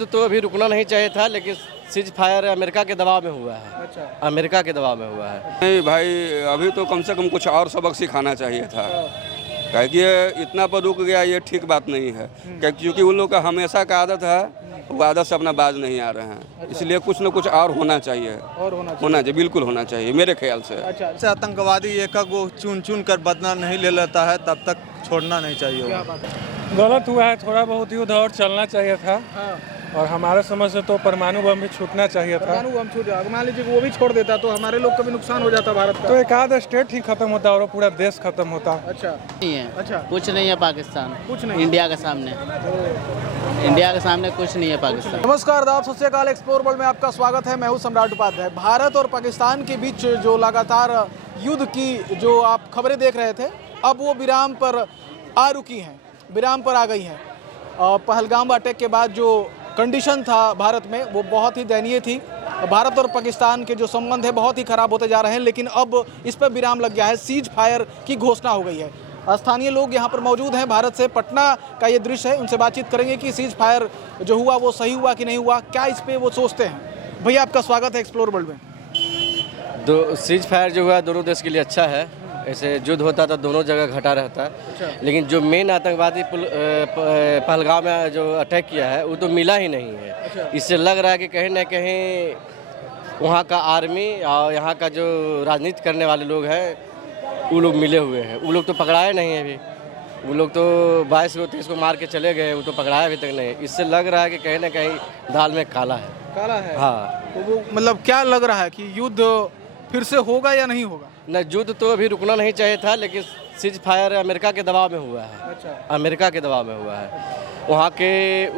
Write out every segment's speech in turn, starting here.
युद्ध तो अभी रुकना नहीं चाहिए था, लेकिन सीज फायर अमेरिका के दबाव में हुआ है। अच्छा। अमेरिका के दबाव में हुआ है। नहीं भाई, अभी तो कम से कम कुछ और सबक सिखाना चाहिए था। क्योंकि ये इतना पर रुक गया, ये ठीक बात नहीं है। क्योंकि उन लोग का हमेशा का आदत है, वो आदत से अपना बाज नहीं आ रहे हैं। इसलिए कुछ न कुछ और होना चाहिए। और होना चाहिए, बिल्कुल होना चाहिए मेरे ख्याल से। अच्छा। से आतंकवादी एक वो चुन चुन कर बदला नहीं ले लेता है, तब तक छोड़ना नहीं चाहिए। क्या बात है? गलत हुआ है, थोड़ा बहुत युद्ध और चलना चाहिए था। हाँ। और हमारे समझ से तो परमाणु बम भी छूटना चाहिए था। परमाणु बम छूट जाएगा, मान लीजिए कि वो भी छोड़ देता तो हमारे लोग का भी नुकसान हो जाता भारत तो का। एक आध स्टेट ही खत्म होता और पूरा देश खत्म होता। अच्छा। नहीं है, अच्छा। कुछ नहीं है पाकिस्तान, कुछ नहीं। इंडिया के सामने, इंडिया के सामने कुछ नहीं है पाकिस्तान। नमस्कार, आदाब, सत श्री अकाल। एक्सप्लोर वर्ल्ड में आपका स्वागत है। मैं हूं सम्राट उपाध्याय। भारत और पाकिस्तान के बीच जो लगातार युद्ध की जो आप खबरें देख रहे थे, अब वो विराम पर आ रुकी हैं, विराम पर आ गई हैं। पहलगाम अटैक के बाद जो कंडीशन था भारत में, वो बहुत ही दयनीय थी। भारत और पाकिस्तान के जो संबंध है बहुत ही ख़राब होते जा रहे हैं, लेकिन अब इस पर विराम लग गया है। सीज फायर की घोषणा हो गई है। स्थानीय लोग यहाँ पर मौजूद हैं। भारत से पटना का ये दृश्य है, उनसे बातचीत करेंगे कि सीज फायर जो हुआ वो सही हुआ कि नहीं हुआ, क्या इस पर वो सोचते हैं। भैया, आपका स्वागत है एक्सप्लोर वर्ल्ड में। सीज फायर जो हुआ दोनों देश के लिए अच्छा है। ऐसे युद्ध होता तो दोनों जगह घटा रहता है। अच्छा। लेकिन जो मेन आतंकवादी पहलगाम में जो अटैक किया है वो तो मिला ही नहीं है। अच्छा। इससे लग रहा है कि कहीं ना कहीं वहाँ का आर्मी और यहाँ का जो राजनीति करने वाले लोग हैं वो लोग मिले हुए हैं। वो लोग तो पकड़ाए नहीं है अभी। वो लोग तो 22 को 23 को मार के चले गए, वो तो पकड़ाए अभी तक नहीं। इससे लग रहा है कि कहीं ना कहीं दाल में काला है। काला है। हाँ। तो वो मतलब क्या लग रहा है कि युद्ध फिर से होगा या नहीं होगा? न, युद्ध तो अभी रुकना नहीं चाहिए था, लेकिन सीज फायर अमेरिका के दबाव में हुआ है। अच्छा। अमेरिका के दबाव में हुआ है। वहाँ के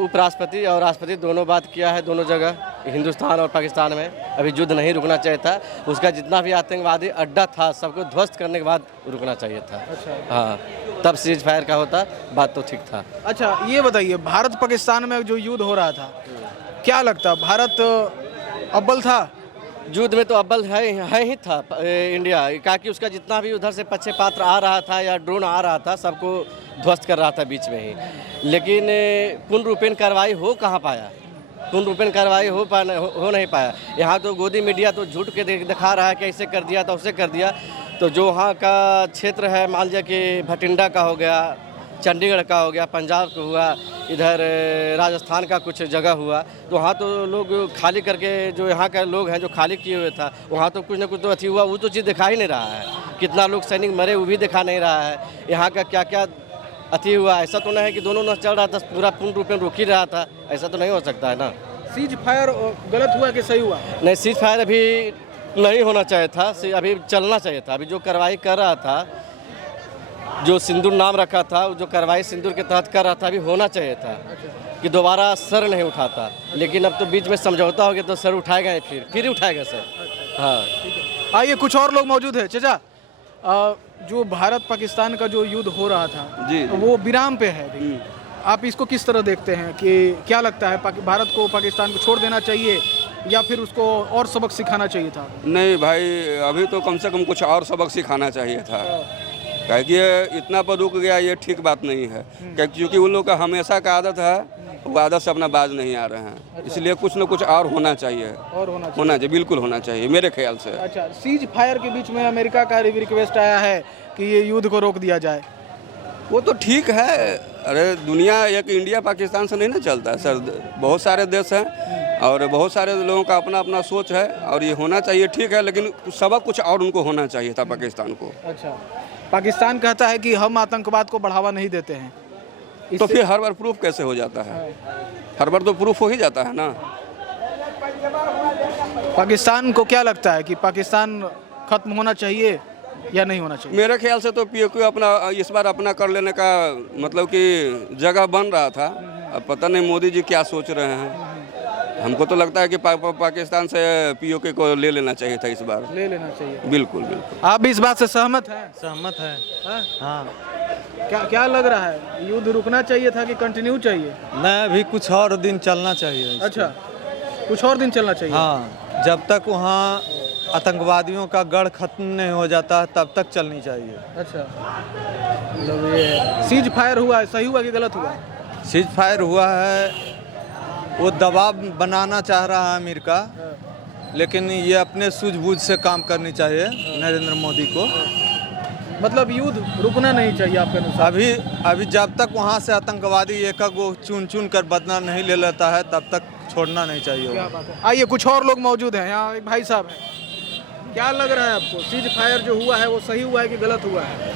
उपराष्ट्रपति और राष्ट्रपति दोनों बात किया है, दोनों जगह, हिंदुस्तान और पाकिस्तान में। अभी युद्ध नहीं रुकना चाहिए था। उसका जितना भी आतंकवादी अड्डा था सबको ध्वस्त करने के बाद रुकना चाहिए था। अच्छा। हाँ, तब सीज फायर का होता, बात तो ठीक था। अच्छा, ये बताइए, भारत पाकिस्तान में जो युद्ध हो रहा था, क्या लगता भारत अव्वल था? युद्ध में तो अव्वल है ही था इंडिया, क्योंकि उसका जितना भी उधर से पक्षे पात्र आ रहा था या ड्रोन आ रहा था सबको ध्वस्त कर रहा था बीच में ही। लेकिन पूर्ण रूपेण कार्रवाई हो कहाँ पाया, पूर्ण रूपेण कार्रवाई हो नहीं पाया। यहाँ तो गोदी मीडिया तो झूठ के दिखा रहा है कि ऐसे कर दिया तो उससे कर दिया। तो जो वहाँ का क्षेत्र है, मान लिया कि भटिंडा का हो गया, चंडीगढ़ का हो गया, पंजाब का हुआ, इधर राजस्थान का कुछ जगह हुआ, तो वहाँ तो लोग खाली करके, जो यहाँ के लोग हैं जो खाली किए हुए था, वहाँ तो कुछ ना कुछ तो अथी हुआ, वो तो चीज़ दिखा ही नहीं रहा है। कितना लोग सैनिक मरे वो भी दिखा नहीं रहा है। यहाँ का क्या क्या अथी हुआ, ऐसा तो नहीं है कि दोनों न चल रहा था, पूरा पूर्ण रूप में रुक ही रहा था। ऐसा तो नहीं हो सकता है ना। सीज फायर गलत हुआ कि सही हुआ? नहीं, सीज फायर अभी नहीं होना चाहिए था, अभी चलना चाहिए था। अभी जो कार्रवाई कर रहा था, जो सिंदूर नाम रखा था, जो कार्रवाई सिंदूर के तहत कर रहा था, अभी होना चाहिए था कि दोबारा सर नहीं उठाता। लेकिन अब तो बीच में समझौता हो गया तो सर उठाएगा ही, फिर उठाएगा सर। हाँ। आइए, कुछ और लोग मौजूद है। चाचा, जो भारत पाकिस्तान का जो युद्ध हो रहा था जी, वो विराम पे है अभी। आप इसको किस तरह देखते हैं कि क्या लगता है, भारत को पाकिस्तान को छोड़ देना चाहिए या फिर उसको और सबक सिखाना चाहिए था? नहीं भाई, अभी तो कम से कम कुछ और सबक सिखाना चाहिए था। क्योंकि ये इतना पर रुक गया, ये ठीक बात नहीं है। क्योंकि उन लोग का हमेशा का आदत है, वो आदत से अपना बाज नहीं आ रहे हैं। इसलिए कुछ न कुछ और होना चाहिए। और होना चाहिए, बिल्कुल होना चाहिए मेरे ख्याल से। अच्छा, सीज फायर के बीच में अमेरिका का रिक्वेस्ट आया है कि ये युद्ध को रोक दिया जाए। वो तो ठीक है। अरे दुनिया एक इंडिया पाकिस्तान से नहीं ना चलता है सर, बहुत सारे देश हैं और बहुत सारे लोगों का अपना अपना सोच है, और ये होना चाहिए, ठीक है। लेकिन सबक कुछ और उनको होना चाहिए था पाकिस्तान को। अच्छा, पाकिस्तान कहता है कि हम आतंकवाद को बढ़ावा नहीं देते हैं, तो फिर हर बार प्रूफ कैसे हो जाता है? हर बार तो प्रूफ हो ही जाता है ना। पाकिस्तान को क्या लगता है कि पाकिस्तान खत्म होना चाहिए या नहीं होना चाहिए? मेरे ख्याल से तो पीओके अपना इस बार अपना कर लेने का मतलब कि जगह बन रहा था। अब पता नहीं मोदी जी क्या सोच रहे हैं। हमको तो लगता है कि पाकिस्तान से पीओके को ले लेना चाहिए था, इस बार ले लेना चाहिए। बिल्कुल बिल्कुल। आप भी इस बात से सहमत हैं? सहमत है। हाँ। क्या लग रहा है, युद्ध रुकना चाहिए था कि कंटिन्यू चाहिए? नहीं, अभी कुछ और दिन चलना चाहिए। अच्छा, कुछ और दिन चलना चाहिए। हाँ, जब तक वहाँ आतंकवादियों का गढ़ खत्म नहीं हो जाता तब तक चलनी चाहिए। अच्छा, मतलब ये सीज फायर हुआ है, सही हुआ कि गलत हुआ? सीज फायर हुआ है, वो दबाव बनाना चाह रहा है अमेरिका, लेकिन ये अपने सूझबूझ से काम करनी चाहिए नरेंद्र मोदी को। मतलब युद्ध रुकना नहीं चाहिए आपके अनुसार? अभी जब तक वहाँ से आतंकवादी एक वो चुन चुन कर बदला नहीं ले लेता है तब तक छोड़ना नहीं चाहिए। क्या बात है। आइए, कुछ और लोग मौजूद हैं यहाँ। एक भाई साहब हैं, क्या लग रहा है आपको, सीज फायर जो हुआ है वो सही हुआ है कि गलत हुआ है?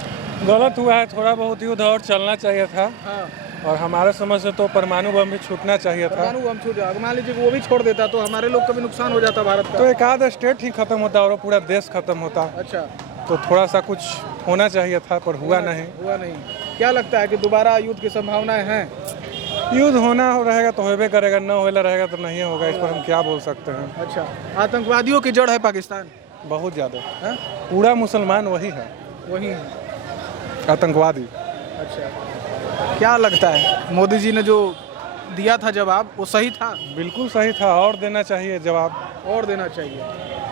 गलत हुआ है, थोड़ा बहुत युद्ध और चलना चाहिए था। हाँ, और हमारे समझ से तो परमाणु बम भी छूटना चाहिए था। परमाणु बम छूट जाएगा, मान लीजिए कि वो भी छोड़ देता तो हमारे लोग का भी नुकसान हो जाता भारत तो का। एक आध स्टेट ही खत्म होता और पूरा देश खत्म होता। अच्छा, तो थोड़ा सा कुछ होना चाहिए था, पर हुआ नहीं। हुआ नहीं। क्या लगता है कि दोबारा युद्ध की संभावनाएं हैं? युद्ध होना रहेगा तो होबे करेगा, न होना रहेगा तो नहीं होगा। इस पर हम क्या बोल सकते हैं। अच्छा, आतंकवादियों की जड़ है पाकिस्तान? बहुत ज़्यादा, हाँ? पूरा मुसलमान वही है, वही है। आतंकवादी। अच्छा, क्या लगता है मोदी जी ने जो दिया था जवाब वो सही था? बिल्कुल सही था, और देना चाहिए जवाब। और देना चाहिए।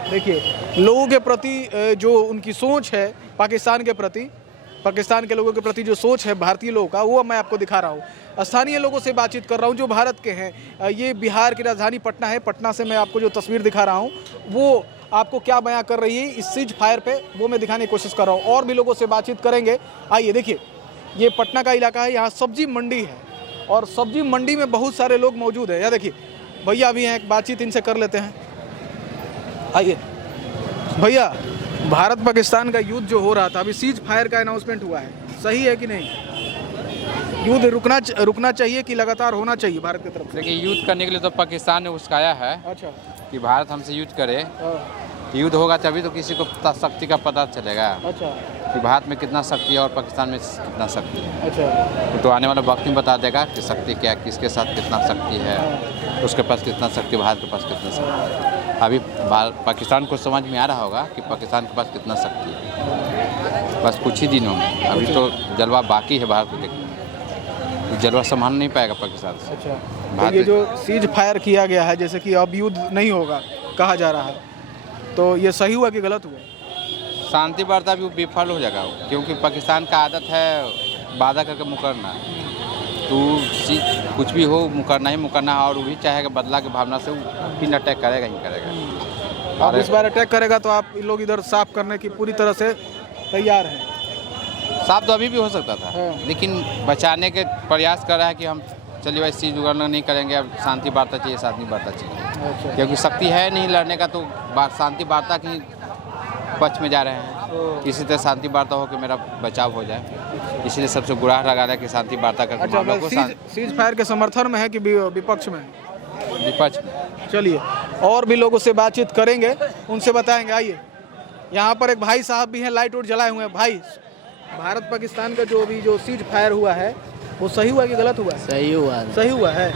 देखिए, लोगों के प्रति जो उनकी सोच है पाकिस्तान के प्रति, पाकिस्तान के लोगों के प्रति जो सोच है भारतीय लोगों का, वो मैं आपको दिखा रहा हूँ। स्थानीय लोगों से बातचीत कर रहा हूँ जो भारत के हैं। ये बिहार की राजधानी पटना है। पटना से मैं आपको जो तस्वीर दिखा रहा हूँ वो आपको क्या बयां कर रही है इस सीज फायर पे, वो मैं दिखाने की कोशिश कर रहा हूँ। और भी लोगों से बातचीत करेंगे। आइए, देखिए, ये पटना का इलाका है, यहाँ सब्जी मंडी है और सब्जी मंडी में बहुत सारे लोग मौजूद है। यहाँ देखिए, भैया भी हैं, एक बातचीत इनसे कर लेते हैं। आइए भैया, भारत पाकिस्तान का युद्ध जो हो रहा था, अभी सीज फायर का अनाउंसमेंट हुआ है, सही है कि नहीं? युद्ध रुकना चाहिए कि लगातार होना चाहिए भारत की तरफ से? देखिए, युद्ध करने के लिए तो पाकिस्तान ने उस्काया है अच्छा, कि भारत हमसे युद्ध करे। हाँ, युद्ध होगा तभी तो किसी को शक्ति का पता चलेगा अच्छा, कि भारत में कितना शक्ति है और पाकिस्तान में कितना शक्ति है। अच्छा, तो आने वाला वक्त में बता देगा कि शक्ति क्या, किसके साथ कितना शक्ति है, उसके पास कितना शक्ति, भारत के पास कितना शक्ति है। अभी पाकिस्तान को समझ में आ रहा होगा कि पाकिस्तान के पास कितना शक्ति है, बस कुछ ही दिनों में। अभी तो जलवा बाकी है भारत को देखने में, तो जलवा संभाल नहीं पाएगा पाकिस्तान से। अच्छा। तो भारत ये जो सीज फायर किया गया है, जैसे कि अब युद्ध नहीं होगा कहा जा रहा है, तो ये सही हुआ कि गलत हुआ? शांति वार्ता भी विफल हो जाएगा, क्योंकि पाकिस्तान का आदत है वादा करके मुकरना। तो कुछ भी हो, मुकरना ही मुकरना है, और वो भी चाहेगा बदला की भावना से वो फिर अटैक करेगा ही करेगा। और इस बार अटैक करेगा तो आप लोग इधर साफ करने की पूरी तरह से तैयार हैं? साफ तो अभी भी हो सकता था, हाँ। लेकिन बचाने के प्रयास कर रहा है कि हम चलिए भाई सीज उगड़ना नहीं करेंगे, अब शांति वार्ता चाहिए, शांति वार्ता चाहिए। अच्छा, क्योंकि शक्ति है नहीं लड़ने का, तो शांति वार्ता की पक्ष में जा रहे हैं। किसी तरह शांति वार्ता हो कि मेरा बचाव हो जाए, इसलिए सबसे गुराह लगा रहा है कि शांति वार्ता करके अच्छा, मामलों को सीज फायर के समर्थन में है कि विपक्ष में है? विपक्ष में। चलिए, और भी लोगों से बातचीत करेंगे, उनसे बताएंगे। आइए, यहाँ पर एक भाई साहब भी हैं, लाइट उट जलाए हुए हैं। भाई, भारत पाकिस्तान का जो अभी जो सीज फायर हुआ है वो सही हुआ कि गलत हुआ? सही हुआ है। सही हुआ है।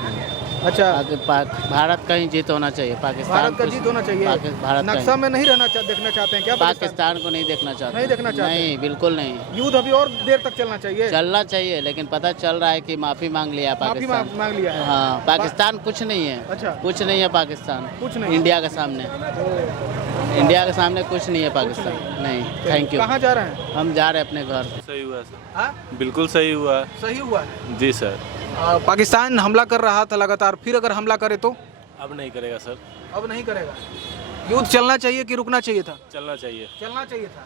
अच्छा, भारत का ही जीत होना चाहिए। पाकिस्तान भारत का जीत होना चाहिए। भारत नक्शा में नहीं देखना चाहते हैं क्या? पाकिस्तान को नहीं देखना चाहते। नहीं देखना चाहते? नहीं, बिल्कुल नहीं। युद्ध अभी और देर तक चलना चाहिए? चलना चाहिए, लेकिन पता चल रहा है कि माफी मांग लिया माफी पाकिस्तान। मांग लिया है। हाँ, पाकिस्तान कुछ नहीं है। अच्छा, कुछ नहीं है पाकिस्तान, कुछ नहीं। इंडिया के सामने, इंडिया के सामने कुछ नहीं है पाकिस्तान। नहीं, थैंक यू। कहाँ जा रहे हैं? हम जा रहे हैं अपने घर। सही हुआ सर, हाँ? बिल्कुल सही हुआ। सही हुआ है। जी सर। पाकिस्तान हमला कर रहा था लगातार, फिर अगर हमला करे तो? अब नहीं करेगा सर। अब नहीं करेगा। युद्ध चलना चाहिए कि रुकना चाहिए था? चलना चाहिए, चलना चाहिए था,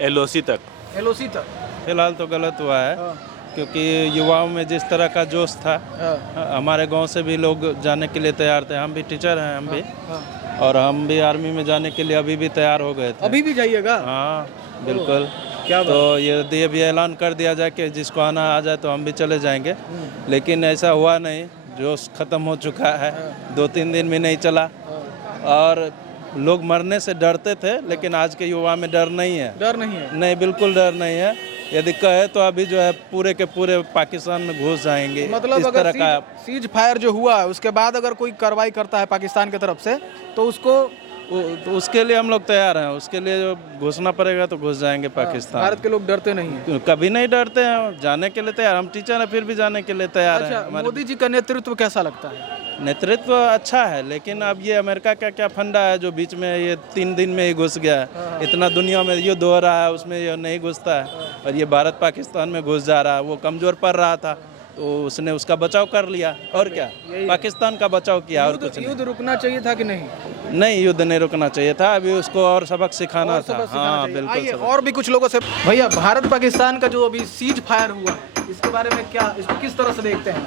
एलओसी तक। एलओसी तक। फिलहाल तो गलत हुआ है, हाँ, क्योंकि युवाओं में जिस तरह का जोश था, हाँ, हमारे गांव से भी लोग जाने के लिए तैयार थे। हम भी टीचर हैं, हम भी, हाँ। और हम भी आर्मी में जाने के लिए अभी भी तैयार हो गए थे। अभी भी जाइएगा? हाँ बिल्कुल। क्या तो ये भी ऐलान कर दिया जाए कि जिसको आना आ जाए, तो हम भी चले जाएंगे। लेकिन ऐसा हुआ नहीं, जोश खत्म हो चुका है। 2-3 दिन भी नहीं चला, और लोग मरने से डरते थे, लेकिन आज के युवा में डर नहीं है। डर नहीं है? नहीं, बिल्कुल डर नहीं है। यदि कहे तो अभी जो है पूरे के पूरे पाकिस्तान में घुस जाएंगे। मतलब इस अगर तरह का सीज फायर जो हुआ उसके बाद अगर कोई कार्रवाई करता है पाकिस्तान की तरफ से, तो उसको तो उसके लिए हम लोग तैयार हैं। उसके लिए जो घुसना पड़ेगा तो घुस जाएंगे पाकिस्तान। भारत के लोग डरते नहीं हैं? कभी नहीं डरते हैं, जाने के लिए तैयार। हम टीचर हैं, फिर भी जाने के लिए तैयार हैं। अच्छा, मोदी जी का नेतृत्व कैसा लगता है? नेतृत्व अच्छा है, लेकिन अब ये अमेरिका का क्या फंडा है जो बीच में ये 3 दिन में ही घुस गया है। इतना दुनिया में युद्ध हो रहा है, उसमें ये नहीं घुसता है, और ये भारत पाकिस्तान में घुस जा रहा है। वो कमज़ोर पड़ रहा था, तो उसने उसका बचाव कर लिया, और क्या, पाकिस्तान का बचाव किया, और कुछ युद्ध रुकना चाहिए था कि नहीं? नहीं, युद्ध नहीं रुकना चाहिए था, अभी उसको और सबक सिखाना था। हाँ बिल्कुल आइए सबक। और भी कुछ लोगों से। भैया, भारत पाकिस्तान का जो अभी सीज फायर हुआ है, इसके बारे में क्या, इसको किस तरह से देखते हैं?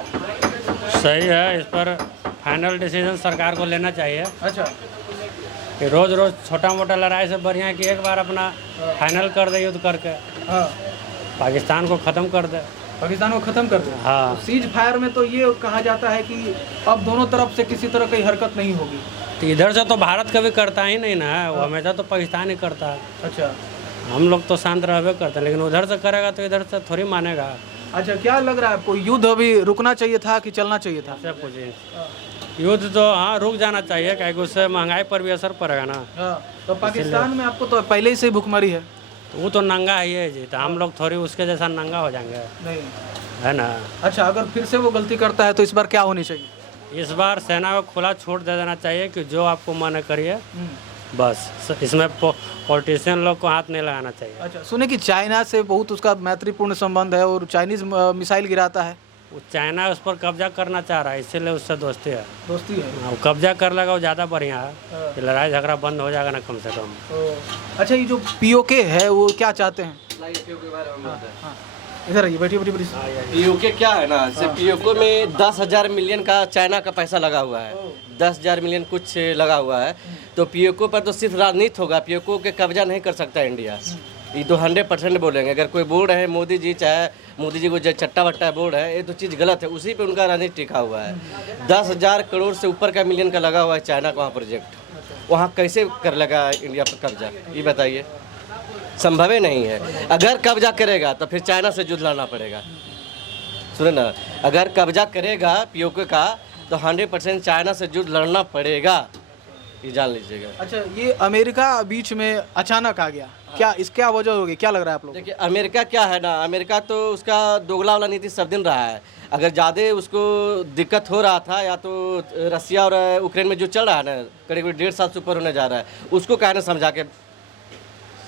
सही है, इस पर फाइनल डिसीजन सरकार को लेना चाहिए। अच्छा, कि रोज़ रोज़ छोटा मोटा लड़ाई से बढ़िया है कि एक बार अपना फाइनल कर दे युद्ध करके, हाँ, पाकिस्तान को ख़त्म कर दे। पाकिस्तान को खत्म कर दे। हाँ, सीज फायर में तो ये कहा जाता है कि अब दोनों तरफ से किसी तरह की हरकत नहीं होगी। तो इधर से तो भारत कभी करता ही नहीं ना, वो हमेशा तो पाकिस्तान ही करता है। अच्छा हम लोग तो शांत रहबे करते हैं, लेकिन उधर से करेगा तो इधर से थोड़ी मानेगा। अच्छा, क्या लग रहा है आपको, युद्ध अभी रुकना चाहिए था कि चलना चाहिए था? सब कुछ युद्ध तो हाँ रुक जाना चाहिए, क्योंकि उससे महंगाई पर भी असर पड़ेगा ना। हाँ, तो पाकिस्तान में आपको तो पहले ही से भूखमरी है। तो वो तो नंगा ही है जी, तो हम लोग थोड़ी उसके जैसा नंगा हो जाएंगे, नहीं। है ना। अच्छा, अगर फिर से वो गलती करता है तो इस बार क्या होनी चाहिए? इस बार सेना को खुला छूट दे देना चाहिए कि जो आपको मन करिए, बस इसमें पॉलिटिशियन लोग को हाथ नहीं लगाना चाहिए। अच्छा, सुने कि चाइना से बहुत उसका मैत्रीपूर्ण संबंध है और चाइनीज मिसाइल गिराता है। वो चाइना उस पर कब्जा करना चाह रहा है, इसीलिए उससे दोस्ती है। दोस्ती है। हाँ, वो कब्जा कर लेगा वो ज़्यादा बढ़िया है, कि लड़ाई झगड़ा बंद हो जाएगा ना कम से कम। अच्छा, ये जो पीओके है वो क्या चाहते हैं? हाँ, इधर आइए, बैठिए बैठिए बैठिए। पीओके क्या है ना, जैसे पीओके में 10,000 मिलियन का चाइना का पैसा लगा हुआ है, 10,000 मिलियन कुछ लगा हुआ है। तो पीओके पर तो सिर्फ राजनीति होगा, पीओके के कब्जा नहीं कर सकता इंडिया। ये तो 100% बोलेंगे। अगर कोई बोर्ड है, मोदी जी चाहे मोदी जी को जो चट्टा बट्टा बोर्ड है, ये तो चीज़ गलत है, उसी पे उनका राजनीति टिका हुआ है। 10,000 करोड़ से ऊपर का मिलियन का लगा हुआ है चाइना का वहाँ प्रोजेक्ट, वहाँ कैसे कर लगा इंडिया पर कब्जा, ये बताइए। संभव ही नहीं है। अगर कब्जा करेगा तो फिर चाइना से युद्ध लड़ना पड़ेगा। सुने ना, अगर कब्जा करेगा पीओके का तो 100% चाइना से युद्ध लड़ना पड़ेगा, ये जान लीजिएगा। अच्छा, ये अमेरिका बीच में अचानक आ गया, क्या इस क्या वजह होगी, क्या लग रहा है आप लोग? देखिए, अमेरिका क्या है ना, अमेरिका तो उसका दोगला वाला नीति सब दिन रहा है। अगर ज़्यादा उसको दिक्कत हो रहा था, या तो रसिया और यूक्रेन में जो चल रहा है ना, करीब 1.5 साल से ऊपर होने जा रहा है, उसको कहना समझा के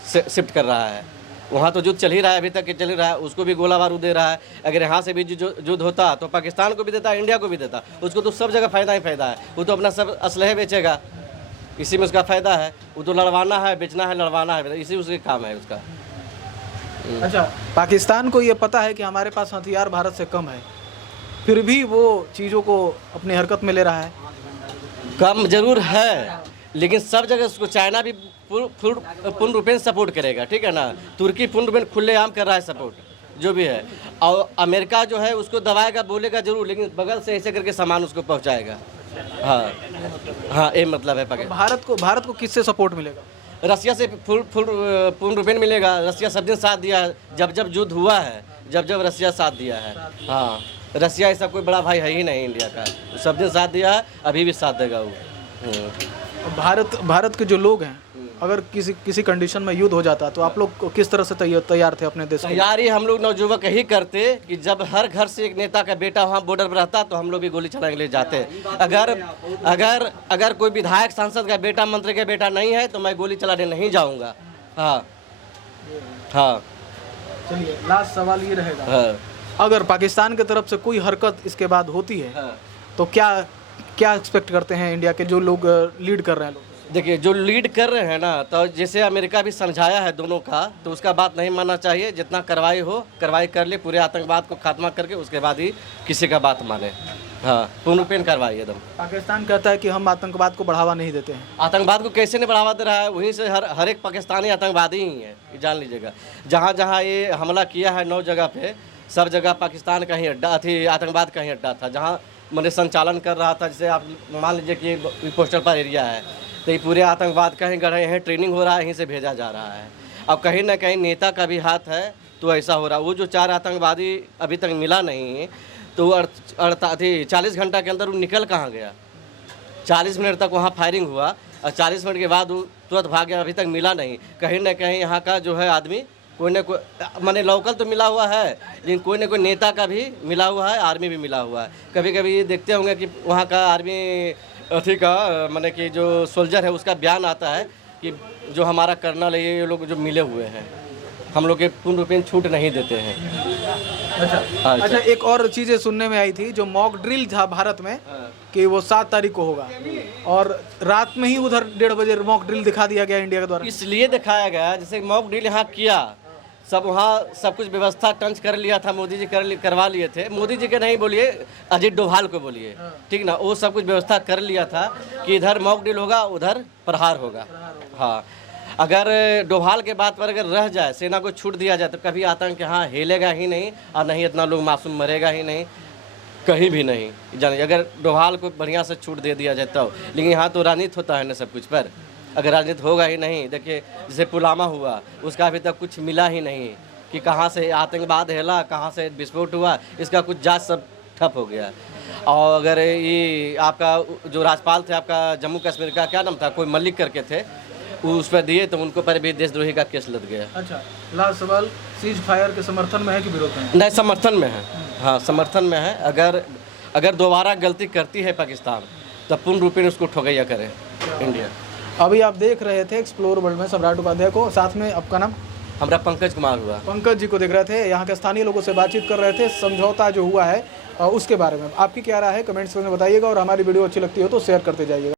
शिफ्ट कर रहा है। वहाँ तो युद्ध चल ही रहा है, अभी तक चल ही रहा है, उसको भी गोला बारूद दे रहा है। अगर यहाँ से भी युद्ध होता तो पाकिस्तान को भी देता, इंडिया को भी देता, उसको तो सब जगह फ़ायदा ही फ़ायदा है। वो तो अपना सब असलहे बेचेगा, इसी में उसका फ़ायदा है। वो तो लड़वाना है, बेचना है, लड़वाना है, इसी उसके काम है उसका। अच्छा, पाकिस्तान को ये पता है कि हमारे पास हथियार भारत से कम है, फिर भी वो चीज़ों को अपनी हरकत में ले रहा है। कम जरूर है, लेकिन सब जगह उसको चाइना भी पूर्ण रूपेण सपोर्ट करेगा, ठीक है ना। तुर्की पूर्ण रूपेण खुलेआम कर रहा है सपोर्ट, जो भी है। और अमेरिका जो है उसको दबाएगा, बोलेगा जरूर, लेकिन बगल से ऐसे करके सामान उसको पहुंचाएगा। हाँ हाँ, ये मतलब है पाकिस्तान। भारत को किससे सपोर्ट मिलेगा? रसिया से पूर्ण रूपेण मिलेगा। रसिया सब दिन साथ दिया है, जब जब युद्ध हुआ है, जब जब रसिया साथ दिया है। हाँ, रसिया ऐसा कोई बड़ा भाई है ही नहीं इंडिया का, सब दिन साथ दिया है, अभी भी साथ देगा वो। भारत के जो लोग हैं, अगर किसी कंडीशन में युद्ध हो जाता तो आप लोग किस तरह से तैयार थे अपने देश? तैयारी हम लोग नवयुवक ही करते कि जब हर घर से एक नेता का बेटा वहाँ बॉर्डर पर रहता तो हम लोग भी गोली चलाने के लिए जाते। अगर कोई विधायक सांसद का बेटा, मंत्री का बेटा नहीं है तो मैं गोली चलाने नहीं जाऊँगा। हाँ हाँ। चलिए, लास्ट सवाल ये रहेगा, हाँ, अगर पाकिस्तान की तरफ से कोई हरकत इसके बाद होती है, हाँ। तो क्या एक्सपेक्ट करते हैं इंडिया के जो लोग लीड कर रहे हैं? लोग देखिए, जो लीड कर रहे हैं ना, तो जैसे अमेरिका भी समझाया है दोनों का, तो उसका बात नहीं मानना चाहिए। जितना कार्रवाई कर ले, पूरे आतंकवाद को खात्मा करके उसके बाद ही किसी का बात माने। हाँ, पूर्ण रूपेण कार्रवाई एकदम। पाकिस्तान कहता है कि हम आतंकवाद को बढ़ावा नहीं देते हैं। आतंकवाद को कैसे नहीं बढ़ावा दे रहा है? वहीं से हर एक पाकिस्तानी आतंकवादी ही है, ये जान लीजिएगा। जहाँ जहाँ ये हमला किया है 9 जगह पे, सब जगह पाकिस्तान का ही अड्डा थी, आतंकवाद का ही अड्डा था, जहाँ मैंने संचालन कर रहा था। जैसे आप मान लीजिए कि ये पोस्टल पर एरिया है, तो ये पूरे आतंकवाद का ही गढ़े हैं, ट्रेनिंग हो रहा है, यहीं से भेजा जा रहा है। अब कहीं ना कहीं नेता का भी हाथ है, तो ऐसा हो रहा है। वो जो 4 आतंकवादी अभी तक मिला नहीं, तो 40 घंटा के अंदर वो निकल कहाँ गया? 40 मिनट तक वहाँ फायरिंग हुआ और 40 मिनट के बाद वो तुरंत भाग गया, अभी तक मिला नहीं। कहीं ना कहीं यहाँ का जो है आदमी कोई ना कोई, माने लोकल तो मिला हुआ है, लेकिन कोई ना कोई नेता का भी मिला हुआ है, आर्मी भी मिला हुआ है। कभी कभी ये देखते होंगे कि वहाँ का आर्मी अथी का, माने कि जो सोल्जर है उसका बयान आता है कि जो हमारा कर्नल है, ये लोग जो मिले हुए हैं, हम लोग के पूर्ण रूपेण छूट नहीं देते हैं। अच्छा, एक और चीज़ें सुनने में आई थी, जो मॉक ड्रिल था भारत में कि वो 7 तारीख को होगा, और रात में ही उधर 1:30 बजे मॉक ड्रिल दिखा दिया गया इंडिया के द्वारा। इसलिए दिखाया गया, जैसे मॉक ड्रिल यहाँ किया, सब वहाँ सब कुछ व्यवस्था टंच कर लिया था, मोदी जी करवा लिए थे। मोदी जी के नहीं बोलिए, अजीत डोभाल को बोलिए, ठीक ना, वो सब कुछ व्यवस्था कर लिया था कि इधर मॉक ड्रिल होगा, उधर प्रहार होगा। हाँ, अगर डोभाल के बात पर अगर रह जाए, सेना को छूट दिया जाए, तो कभी आतंक यहाँ हिलेगा ही नहीं, और नहीं इतना लोग मासूम मरेगा ही नहीं, कहीं भी नहीं जाने। अगर डोभाल को बढ़िया से छूट दे दिया जाए तब। लेकिन यहाँ तो राजनीति होता है ना सब कुछ पर, अगर राजनीति होगा ही नहीं, देखिए जैसे पुलवामा हुआ, उसका अभी तक कुछ मिला ही नहीं कि कहाँ से आतंकवाद हिला, कहाँ से विस्फोट हुआ, इसका कुछ जांच सब ठप हो गया। और अगर ये आपका जो राज्यपाल थे आपका जम्मू कश्मीर का, क्या नाम था, कोई मलिक करके थे, उस पर दिए तो उनको पर भी देशद्रोही का केस लग गया। अच्छा, लास्ट सवाल, सीज फायर के समर्थन में है कि विरोध में? नहीं, समर्थन में है। हाँ, समर्थन में है। अगर दोबारा गलती करती है पाकिस्तान, तो पूर्ण रूपेण उसको ठोकैया करे इंडिया। अभी आप देख रहे थे एक्सप्लोर वर्ल्ड में सम्राट उपाध्याय को, साथ में आपका नाम? हमारा पंकज कुमार हुआ। पंकज जी को देख रहे थे, यहाँ के स्थानीय लोगों से बातचीत कर रहे थे, समझौता जो हुआ है उसके बारे में। आपकी क्या राय है, कमेंट्स में बताइएगा, और हमारी वीडियो अच्छी लगती हो तो शेयर करते जाइएगा।